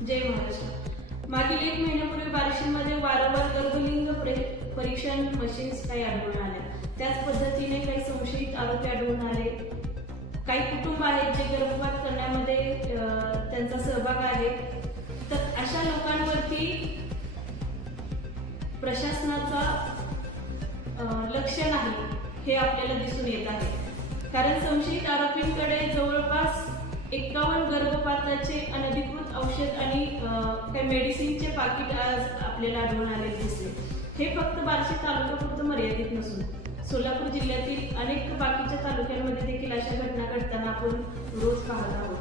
जय महाराष्ट्र। मागील 1 महिन्यापूर्वी बार्शीमध्ये वारंवार गर्भलिंग परीक्षण मशीन्स काही आढळून आल्या। त्याच पद्धतीने काही संशयित आरोपी आढळून आले। काही कुटुंब आहेत जे गर्भपात करण्यामध्ये त्यांचा सहभाग आहे। तर अशा लोकांवरती प्रशासनाचा लक्ष नाही हे आपल्याला दिसून येत आहे। कारण संशयित आरोपींकडे जवळपास 51 गर्भपाताचे अनधिकृत औषध आणि काही मेडिसिनचे पाकिट आज आपल्याला आढळून आले दिसले। हे फक्त बार्शी तालुक्यापुरतं मर्यादित नसून सोलापूर जिल्ह्यातील अनेक बाकीच्या तालुक्यांमध्ये देखील अशा घटना घडताना आपण रोज पाहत आहोत।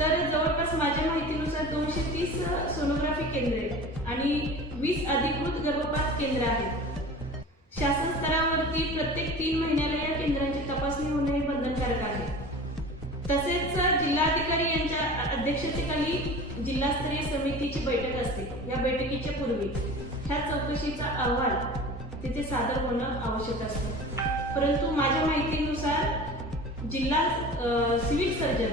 तर जवळपास माझ्या माहितीनुसार 230 सोनोग्राफी केंद्रे आणि 20 अधिकृत गर्भपात केंद्र आहेत। शासन स्तरावरती प्रत्येक 3 महिन्याला या केंद्रांची तपासणी होणे हे बंधनकारक आहे। तसेच जिल्हाधिकारी यांच्या अध्यक्षतेखाली जिल्हास्तरीय समितीची बैठक असते। या बैठकीच्या पूर्वी ह्या चौकशीचा अहवाल तिथे सादर होणं आवश्यक असतं। परंतु माझ्या माहितीनुसार जिल्हा सिव्हिल सर्जन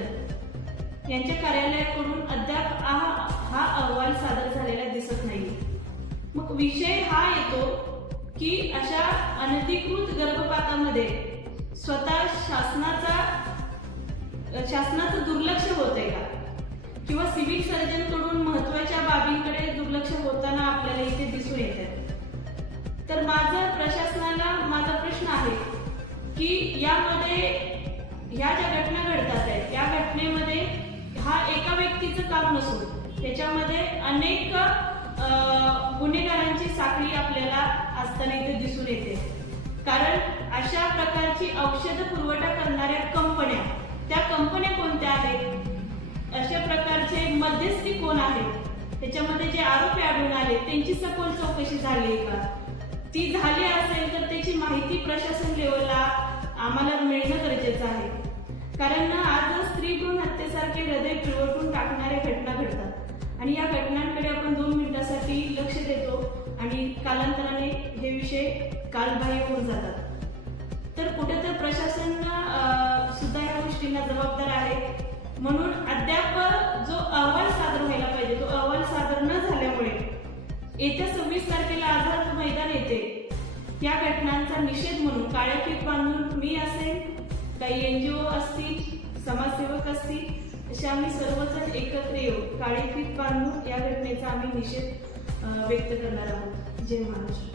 यांच्या कार्यालयाकडून अद्याप हा अहवाल सादर झालेला दिसत नाही। मग विषय हा येतो की अशा अनधिकृत गर्भपातामध्ये स्वतः शासनाचं दुर्लक्ष होतंय का किंवा सिव्हिल सर्जन कडून महत्त्वाच्या बाबींकडे दुर्लक्ष होताना आपल्याला इथे दिसून येतात। तर प्रशासनाला माझा प्रश्न आहे की यामध्ये ह्या ज्या घटना घडतात आहेत या घटनेमध्ये हा एका व्यक्तीचं काम नसून त्याच्यामध्ये अनेक गुन्हेगारांची साखळी आपल्याला असताना इथे दिसून येते। कारण अशा प्रकारची औषध पुरवठा करणाऱ्या कंपन्या, त्या कंपन्या कोणत्या आहेत, अशा प्रकारचे मध्यस्थी कोण आहेत, त्याच्यामध्ये जे आरोपी आढळून आले त्यांची सखोल चौकशी झाली का, ती झाली असेल तर त्याची माहिती प्रशासन लेवलला आम्हाला मिळणं गरजेचं आहे। कारण आज स्त्री भ्रूण हत्येसारखे हृदय पिळवटून टाकणाऱ्या घटना घडतात आणि या घटनांकडे आपण 2 मिनिटांसाठी लक्ष देतो आणि कालांतराने हे विषय कालबाह्य होऊन जातात। तर कुठेतरी प्रशासन सुद्धा या गोष्टींना जबाबदार आहे। म्हणून अद्याप जो अहवाल सादर व्हायला पाहिजे तो अहवाल सादर न झाल्यामुळे येत्या 26 तारखेला आझाद मैदान येते या घटनांचा निषेध म्हणून काळ्या फीत बांधून मी असेल, काही NGO असतील, समाजसेवक असतील, असे आम्ही सर्वजण एकत्र येऊन काळी फीत बांधून या घटनेचा आम्ही निषेध व्यक्त करणार आहोत। जय महाराष्ट्र।